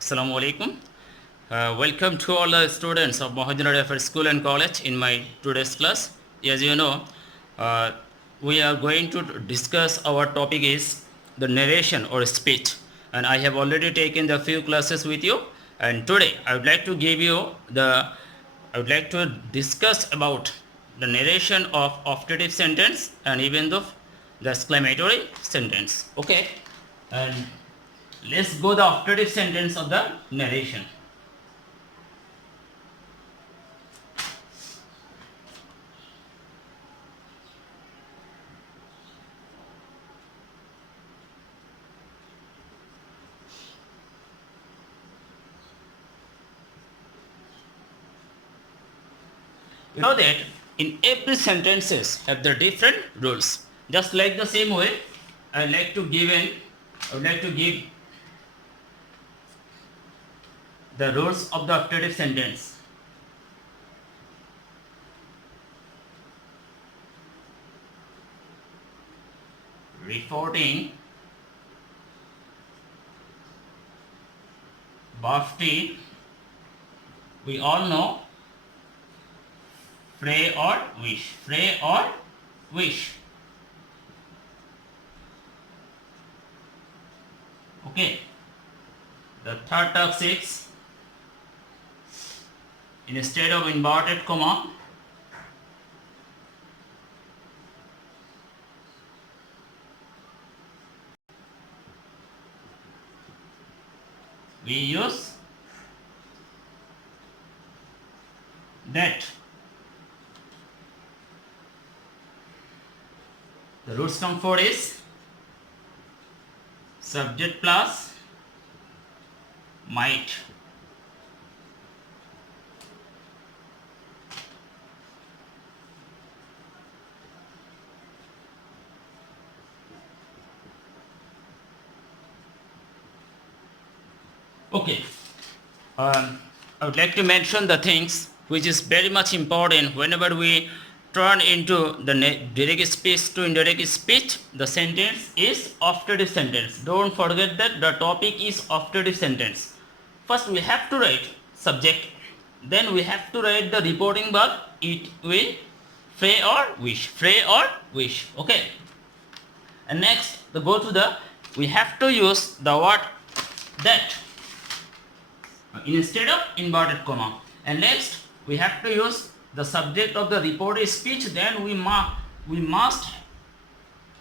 Assalamu alaikum. Welcome to all the students of Mohammedun Affairs School and College in my today's class. As you know, uh, we are going to discuss our topic is the narration or speech, and I have already taken the few classes with you. And today I would like to I would like to discuss about the narration of optative sentence and even the exclamatory sentence. Okay, and let's go the optative sentence of the narration. You know that in every sentences have the different rules. Just like the same way, I would like to give the rules of the optative sentence. Reporting, Bafti, we all know pray or wish. Pray or wish. Okay. The third task is instead of inverted comma, we use that. The root term for is subject plus might. Okay. I would like to mention the things which is very much important whenever we turn into the direct speech to indirect speech. The sentence is optative sentence. Don't forget that the topic is optative sentence. First we have to write subject, then we have to write the reporting verb. It will pray or wish. Pray or wish. Okay. And next we have to use the word that instead of inverted comma, and next we have to use the subject of the reported speech. Then we must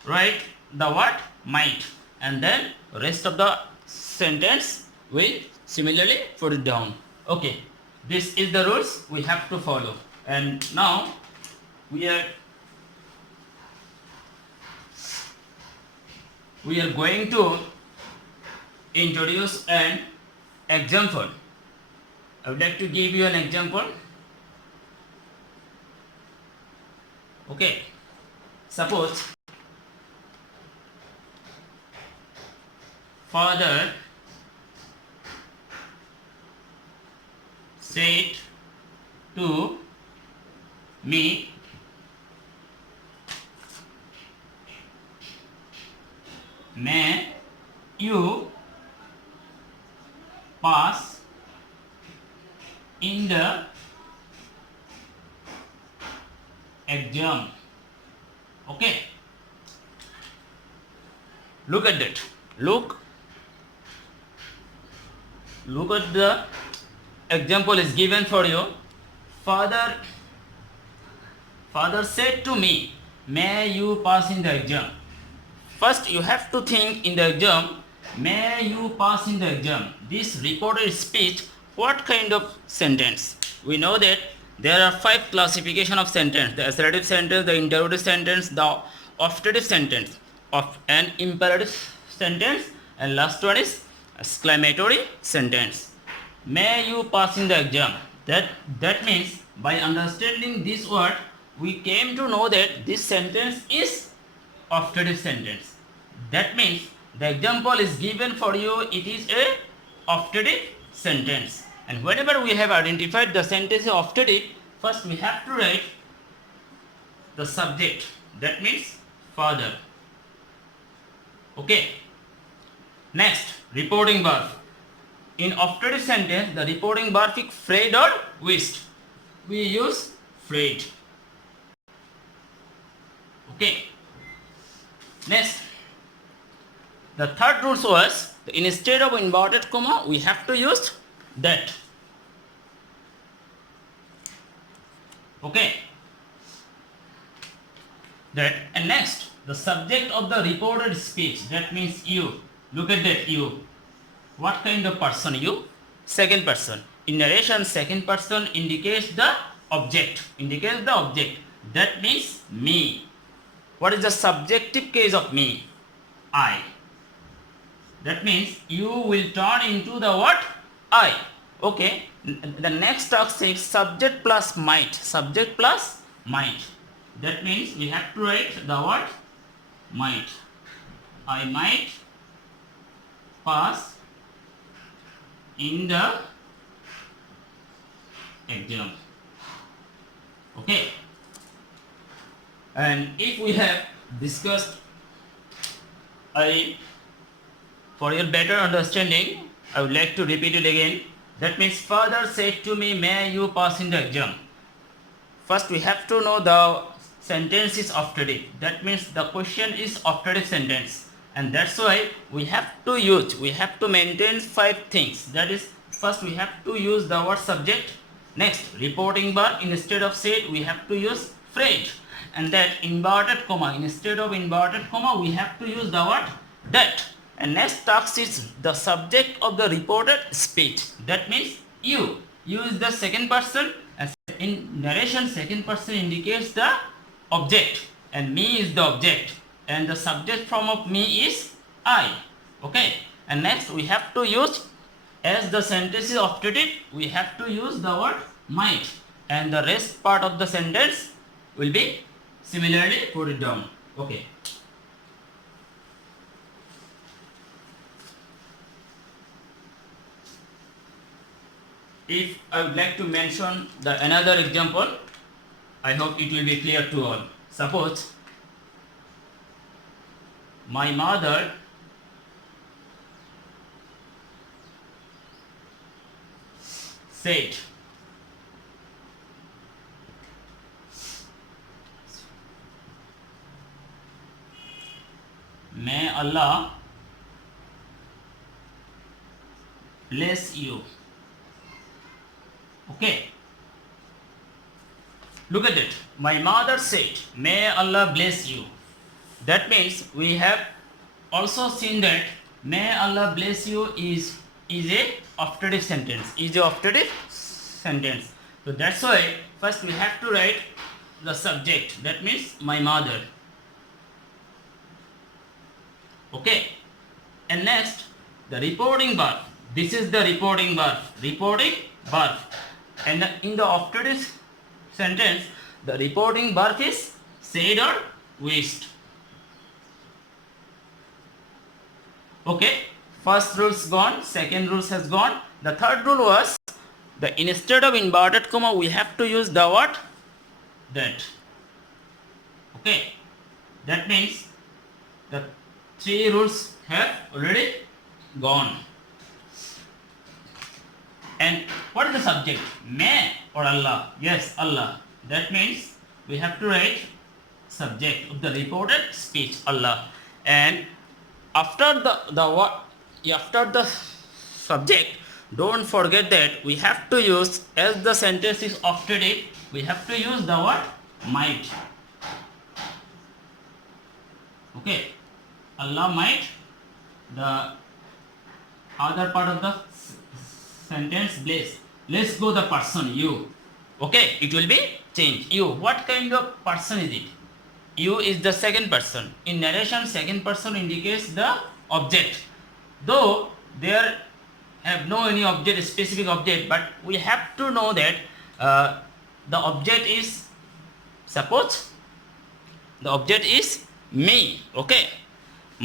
write the word might, and then rest of the sentence will similarly put it down. Okay, this is the rules we have to follow. And now we are going to introduce an example. I would like to give you an example. Okay, suppose father said to me, may you pass in the exam. Okay, look at that. Look at the example is given for you. Father said to me, may you pass in the exam. First you have to think in the exam, may you pass in the exam. This reported speech, what kind of sentence? We know that there are 5 classification of sentence: the assertive sentence, the interrogative sentence, the optative sentence, of an imperative sentence, and last one is exclamatory sentence. May you pass in the exam. That means by understanding this word, we came to know that this sentence is optative sentence. That means the example is given for you, it is a optative sentence. And whenever we have identified the sentence is optative, first we have to write the subject. That means father. Okay. Next, reporting verb. in operative sentence the reporting verb is afraid or wished. We use afraid. Okay. Next, the third rule was instead of inverted comma we have to use that. Okay. That, and next, the subject of the reported speech, that means you. Look at that, you. What kind of person you? Second person. In narration, second person indicates the object. Indicates the object. That means me. What is the subjective case of me? I. That means you will turn into the what? I. Okay. The next talk says subject plus might. Subject plus might. That means we have to write the word might. I might pass in the exam. Okay. And if we have discussed, for your better understanding, I would like to repeat it again. That means father said to me, may you pass in the exam. First we have to know the sentence is operative. That means the question is operative sentence. And that's why we have to maintain 5 things. That is, first we have to use the word subject. Next, reporting verb, instead of said we have to use afraid. And that inverted comma, instead of inverted comma we have to use the word that. And next task is the subject of the reported speech. That means you. You is the second person. As in narration, second person indicates the object and me is the object. And the subject form of me is I. Okay. And next we have to use, as the sentence is operative, we have to use the word might. And the rest part of the sentence will be similarly put it down. Okay. If I would like to mention the another example, I hope it will be clear to all. Suppose my mother said, may Allah bless you. Okay. Look at it. My mother said, may Allah bless you. That means we have also seen that may Allah bless you is a operative sentence. Is a operative sentence. So that's why first we have to write the subject. That means my mother. Okay. And next, the reporting verb. This is the reporting verb. Reporting verb. And in the operative sentence, the reporting verb is said or wished. Okay. First rule's gone. Second rule has gone. The third rule was the instead of inverted comma we have to use the word that. Okay. That means the 3 rules have already gone. And what is the subject? May or Allah? Yes, Allah. That means we have to write subject of the reported speech, Allah. And after the subject, don't forget that we have to use, as the sentence is operative, we have to use the word might. Okay. Allah might. The other part of the sentence bless. Let's go the person you. Okay, it will be changed. You. What kind of person is it? You is the second person. In narration, second person indicates the object. Though there have no any object, specific object, but we have to know that the object is, suppose the object is me. Okay.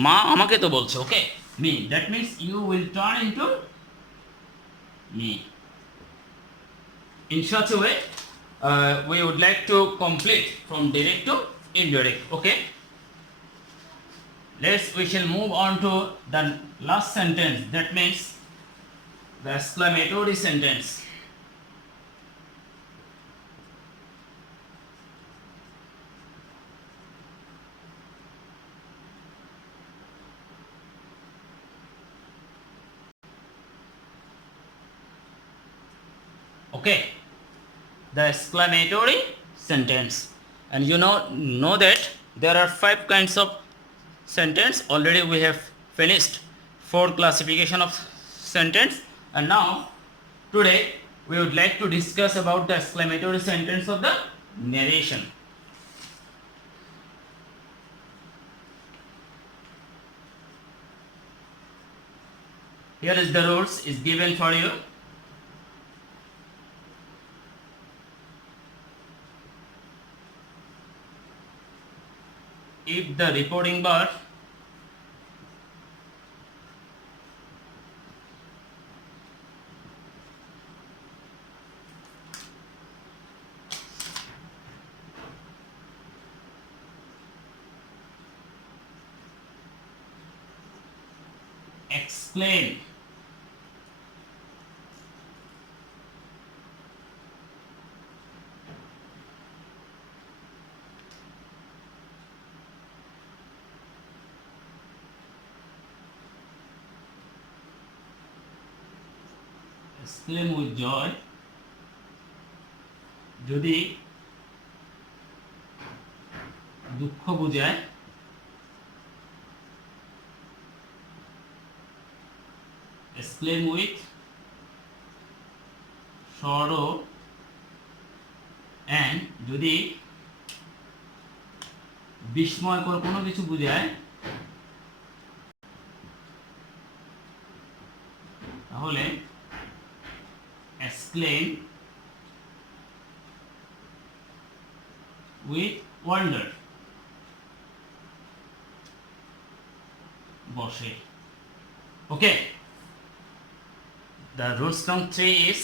মা আমাকে তো বলছে, okay, me. That means you will turn into me. In such a way, we would like to complete from direct to indirect. Okay. We shall move on to the last sentence. That means the exclamatory sentence. Okay, the exclamatory sentence. And you know that there are 5 kinds of sentence. Already we have finished 4 classification of sentence, and now today we would like to discuss about the exclamatory sentence of the narration. Here is the rules is given for you. If the reporting bar explain exclaim with joy, যদি দুঃখ বোঝায় exclaim with sorrow, and যদি বিস্ময়কর কোনো কিছু বোঝায় তাহলে exclaim with wonder বসে। Okay, the rules number 3 is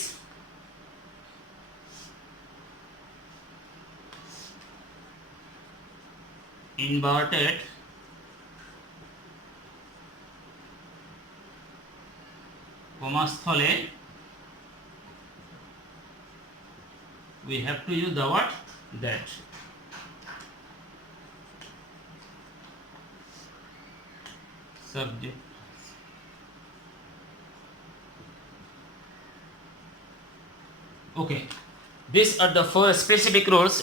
inverted কমাস্থলে we have to use the word that. Subject. Okay, these are the 4 specific rules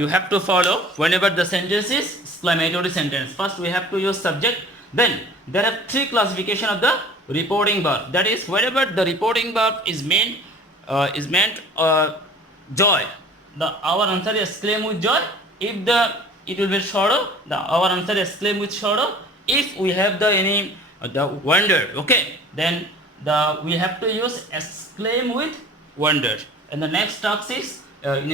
you have to follow whenever the sentence is exclamatory sentence. First we have to use subject, then there are 3 classification of the reporting verb. That is, whenever the reporting verb is meant joy, our answer is exclaim with joy. If it will be sorrow, our answer is exclaim with sorrow. If we have the wonder, okay, then we have to use exclaim with wonder. And the next task is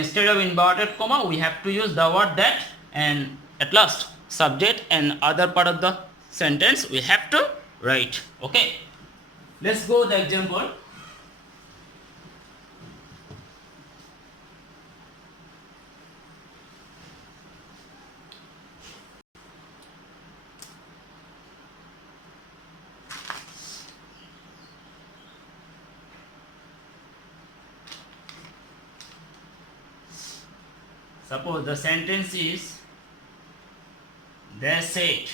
instead of inverted comma we have to use the word that, and at last subject and other part of the sentence we have to write. Okay, let's go the example. Suppose the sentence is they said.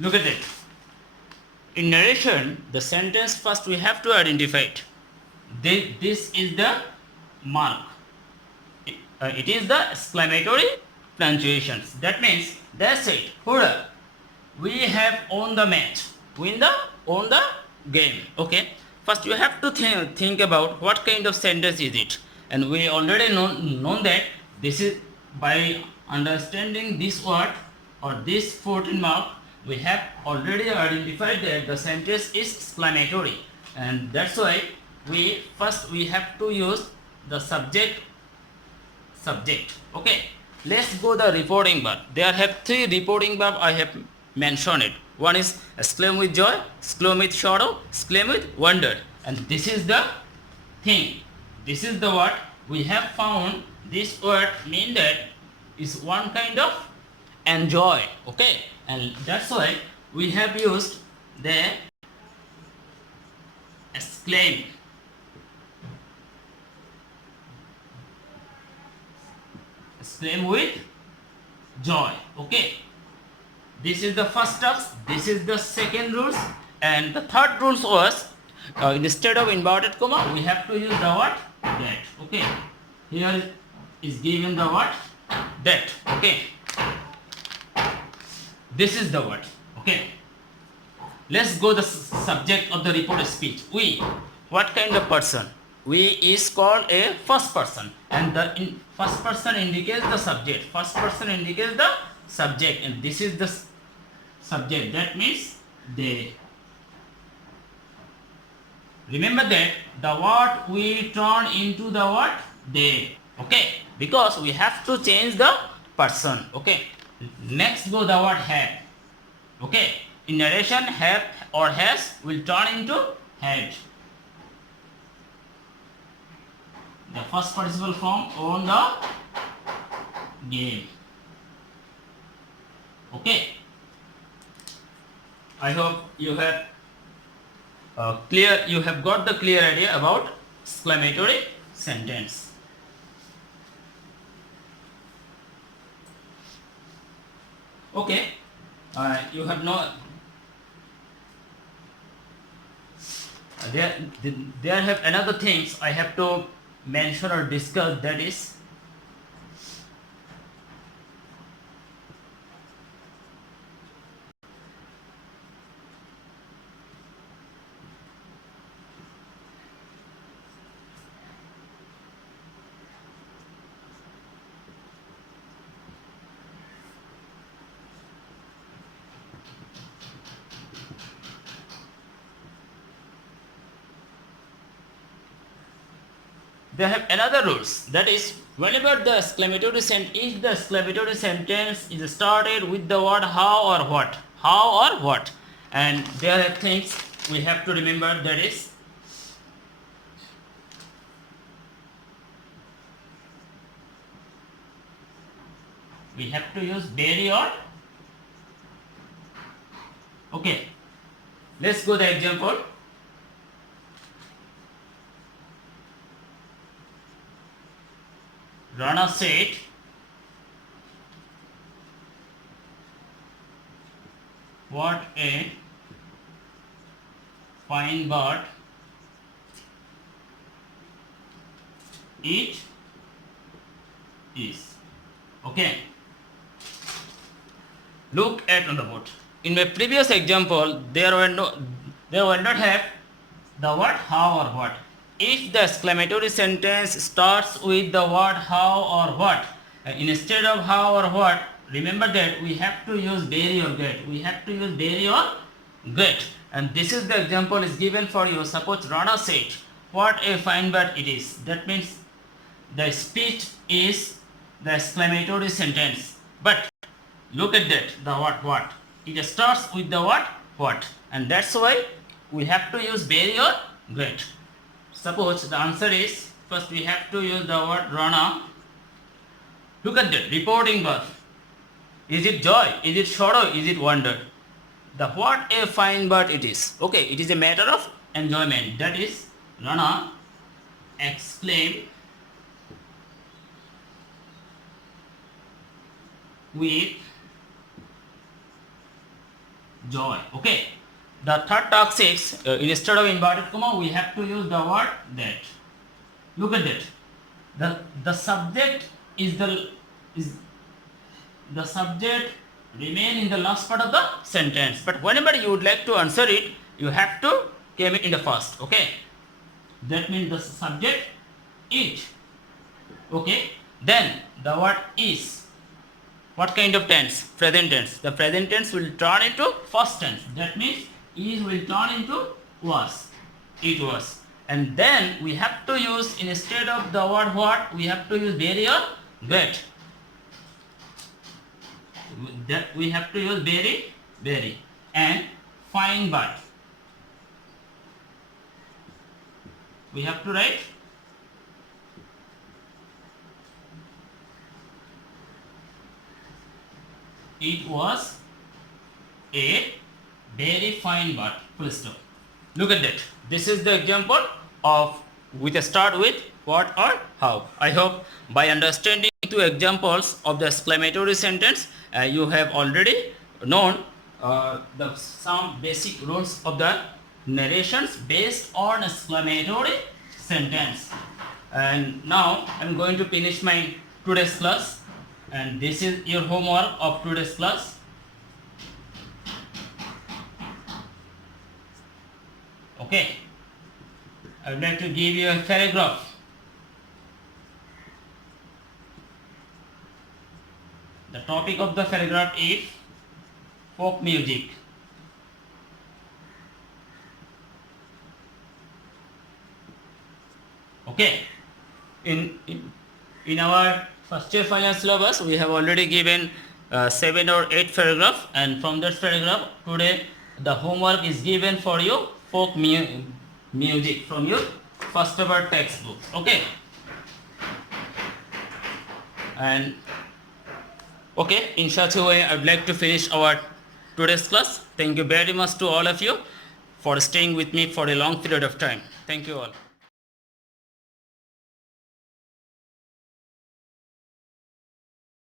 Look at it. In narration, the sentence first we have to identify it. This is the mark. It is the exclamatory punctuations. That means that's it. Hurrah! We have won the match. Won the game. Okay. First you have to think about what kind of sentence is it. And we already know that this is by understanding this word or this 14 mark. We have already identified that the sentence is exclamatory, and that's why we have to use the subject. Okay, let's go the reporting verb. There have three reporting verb I have mentioned it. One is exclaim with joy, exclaim with sorrow, exclaim with wonder. And this is the thing. This is the word we have found. This word mean that is one kind of enjoy. Okay, and that's why we have used the exclaim. Exclaim with joy. Okay, this is the first task, this is the second rules, and the third rules was instead of inverted comma we have to use the word that. Okay, here is given the word that. Okay, this is the word. Okay, let's go the subject of the report speech. We, what kind of person? We is called a first person, and the first person indicates the subject. First person indicates the subject, and this is the subject. That means they. Remember that the word we turn into the word they. Okay, because we have to change the person. Okay, next go the word have. Okay, in narration have or has will turn into had. The first participle form on the game. Okay, I hope you have you have got the clear idea about exclamatory sentence. Okay, you have no there have another things I have to mention or discuss, that is they have another rules, that is whenever the exclamatory sentence, if the exclamatory sentence is started with the word how or what, and there are things we have to remember, that is we have to use very or. Okay, let's go the example. Rana said, what a fine bird it is. Okay, look at on the board. In my previous example, there will not have the word how or what. If the exclamatory sentence starts with the word how or what, instead of how or what, remember that we have to use very or get. We have to use very or get. And this is the example is given for you. Suppose Rana said, what a fine bird it is. That means the speech is the exclamatory sentence. But look at that, the word what. It starts with the word what. And that's why we have to use very or get. Suppose the answer is, first we have to use the word Rana. Look at that, reporting verb. Is it joy? Is it sorrow? Is it wonder? The what a fine bird it is. Okay, it is a matter of enjoyment. That is Rana exclaim with joy. Okay. The third task is instead of inverted comma we have to use the word that. Look at that. The subject is the subject remain in the last part of the sentence. But whenever you would like to answer it, you have to came it in the first. Okay. That means the subject it. Okay. Then the word is. What kind of tense? Present tense. The present tense will turn into first tense. That means is will turn into was. It was. And then we have to use, instead of the word what, we have to use very or get. that we have to use very, very, and fine but. We have to write it was a very fine but. Full stop. Look at that. This is the example of with a start with what or how. I hope by understanding two examples of the exclamatory sentence, you have already known some basic rules of the narrations based on exclamatory sentence. And now I am going to finish my today's class, and this is your homework of today's class. Okay, I would like to give you a paragraph. The topic of the paragraph is folk music. Okay, in our first year final syllabus, we have already given 7 or 8 paragraphs, and from that paragraph today the homework is given for you folk music from your first ever textbook. Okay, and okay, in such a way I would like to finish our today's class. Thank you very much to all of you for staying with me for a long period of time. Thank you all.